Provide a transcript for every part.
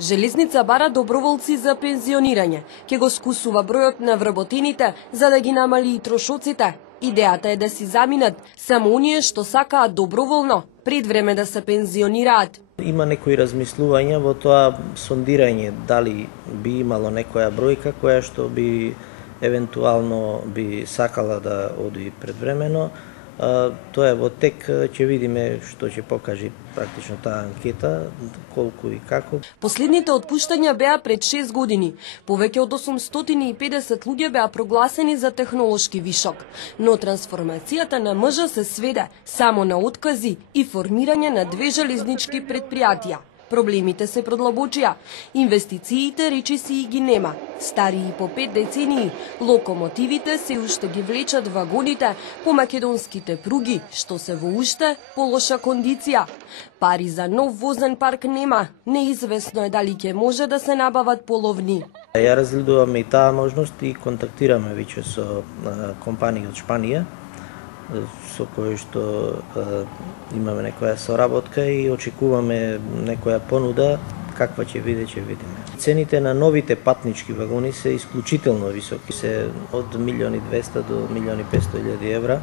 Железница бара доброволци за пензионирање. Ке го скусува бројот на вработените за да ги намали и трошоците. Идејата е да си заминат само оние што сакаат доброволно пред време да се пензионираат. Има некои размислувања во тоа сондирање дали би имало некоја бројка која што би евентуално би сакала да оди предвремено. Тоа е во тек, ќе видиме што ќе покажи практично таа анкета, колку и како. Последните отпуштања беа пред 6 години. Повеќе од 850 луѓе беа прогласени за технолошки вишок, но трансформацијата на МЖ се сведе само на откази и формирање на 2 железнички предпријатија. Проблемите се продлабочија. Инвестициите речиси и ги нема. Старии по 5 децении, локомотивите се уште ги влечат вагоните по македонските пруги, што се во уште полоша кондиција. Пари за нов возен парк нема. Неизвестно е дали ќе може да се набават половни. Ја разгледуваме и таа можност и контактираме веќе со компании од Шпанија, со кои што имаме некоја соработка и очекуваме некоја понуда, каква ќе видиме. Цените на новите патнички вагони се исклучително високи, се од 1.200.000 до 1.500.000 евра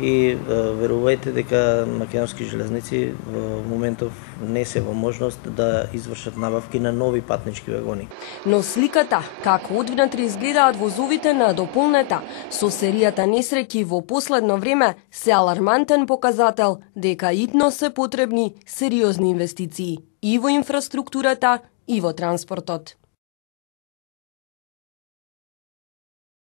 и верувајте дека македонски железници во моментов не се во можност да извршат набавки на нови патнички вагони. Но сликата, како одвнатре изгледаат возовите на дополнета, со серијата несреќи во последно време, се алармантен показател дека итно се потребни сериозни инвестиции и во инфраструктурата, и во транспортот.